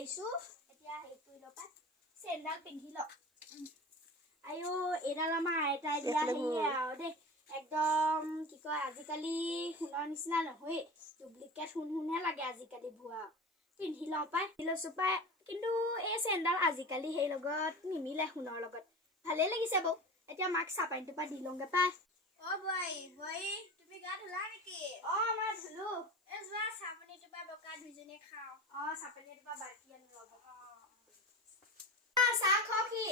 আহিছো এতিয়া হেৰি কৰি লবা চেন্ডাল পিন্ধি ল আয়ো এডাল আমাৰ আইতাই দিয়া হেৰিয়ে আৰু দেই একদম কি কয় আজিকালি সোণৰ নিচিনা নহয় ডুপ্লিকেট সোণহে লাগে আজিকালি ভুৱা পিন্ধি লওঁ পাই লৈছো পাই কিন্তু এই চেন্ডাল আজিকালি সেই লগত নিমিলে সোণৰ লগত ভালেই লাগিছে বৌ এতিয়া মাক চাপাইনটো পা দি লওঁগে পাই অ বই তুমি গা ধুলা নেকি মা ধুলো এ যোৱা চাপনিটো পা বকা দুইজনী খাও চাপাইনটো পা বাকি আনি লব চাহ খাও কি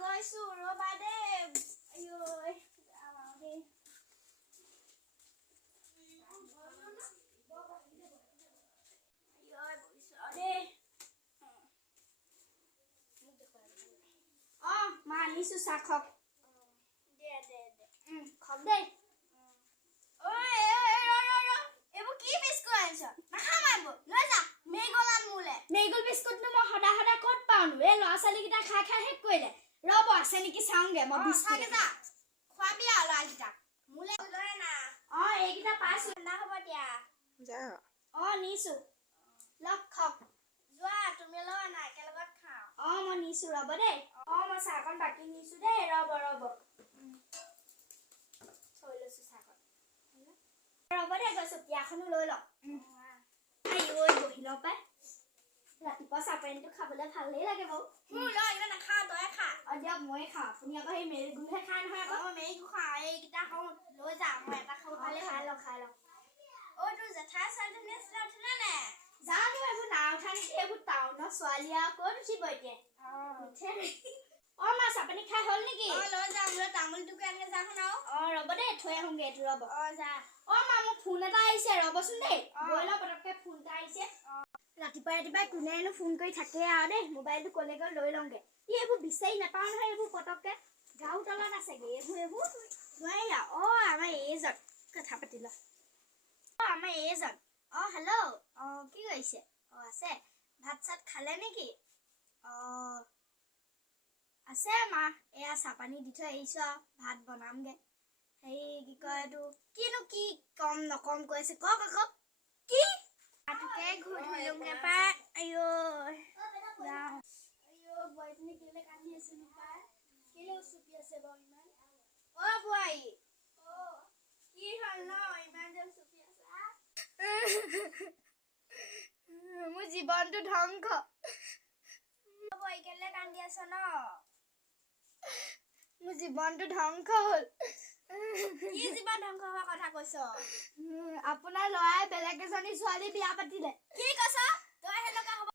গৈছো ৰবা দে আয়ো দে মা আনিছো চাহ খাওক দে খাওক দেই এইবোৰ কি বিস্কুট আনিছ নাখাম আইব লৈ যা মেগলা মোলে মেগুল বিস্কুটনো মই সদায় সদায় ক'ত পাওঁনো এই ল'ৰা ছোৱালীকেইটা খাই খাই শেষ কৰিলে ৰ'ব আছে নেকি চাওঁগে মই বিস্কুট খোৱাবি আৰু ল'ৰাকেইটা মোলে লৈ না এইকেইটা পাইছো না হ'ব দিয়া যা নিছো লগ খাওক যোৱা তুমি লৈ না একেলগত খাওঁ মই নিছো ৰ'ব দেই মই চাহকণ বাকি নিছো দেই ৰ'ব থৈ লৈছো চাহকণ ৰ'ব দেই গৈছো পিয়াখনো লৈ লওঁ আইঐ বহি লওঁ পাই ৰাতিপুৱা চাহপানীটো খাবলৈ ভালেই লাগে বাৰু লৈ এইকেইটা নাখাওঁ তই খা দিয়ক ময়ে খাওঁ আপুনি আকৌ সেই মেৰিগোলহে খাই নহয় আকৌ মেগী খা এইকেইটা খাওঁ লৈ যা মই এটা খাব পালে খাই লওঁ তোৰ জেঠাই ছোৱালীজনী আছিলে উঠিলে নে জানো এইবোৰ নাও উঠা নেকি এইবোৰ টাউনৰ ছোৱালী আৰু ক'ত উঠিব এতিয়া উঠে মা চাহপানী খাই হ'ল নেকি লৈ যা মোলৈ তামোলটোকে আনি যা শুন ৰ'ব দেই থৈ আহোঁগে এইটো ৰ'ব যা মা মোৰ ফোন এটা আহিছে ৰ'বচোন দেই গৈ লওঁ পটককে ফোন এটা আহিছে ৰাতিপুৱাই কোনেনো ফোন কৰি থাকে আৰু দেই মোবাইলটো ক'লে গৈ লৈ লওঁগে এইবোৰ বিচাৰি নাপাওঁ নহয় এইবোৰ পটককে গাঁও তলত আছেগে এইবোৰ নোৱাৰি আমাৰ এইজন কথা পাতি ল আমাৰ এইজন হেল্ল' কি কৰিছে আছে ভাত চাত খালে নেকি আছে মা এয়া চাহপানী দি থৈ আহিছো আৰু ভাত বনামগে হেৰি কি কয় এইটো কিনো কি কম নকম কৈ আছে কওক আকৌ কি তাকে ঘূৰিলুংগে পাই আয়ো যাওঁ বোৱাৰীজনী কেলে কান্দি আছে নো পাই কেলে উচুপি আছে বাৰু ইমান বোৱাৰী কি হ'ল ন ইমান যে উচুপি আছা মোৰ জীৱনটো ধ্বংস বোৱাৰী কেলে কান্দি আছ ন মোৰ জীৱনটো ধ্বংস হ'ল কি জীৱন ধ্বংস হোৱা কথা কৈছ আপোনাৰ ল'ৰাই বেলেগ এজনী ছোৱালী বিয়া পাতিলে কি কৈছ তই সেনেকুৱা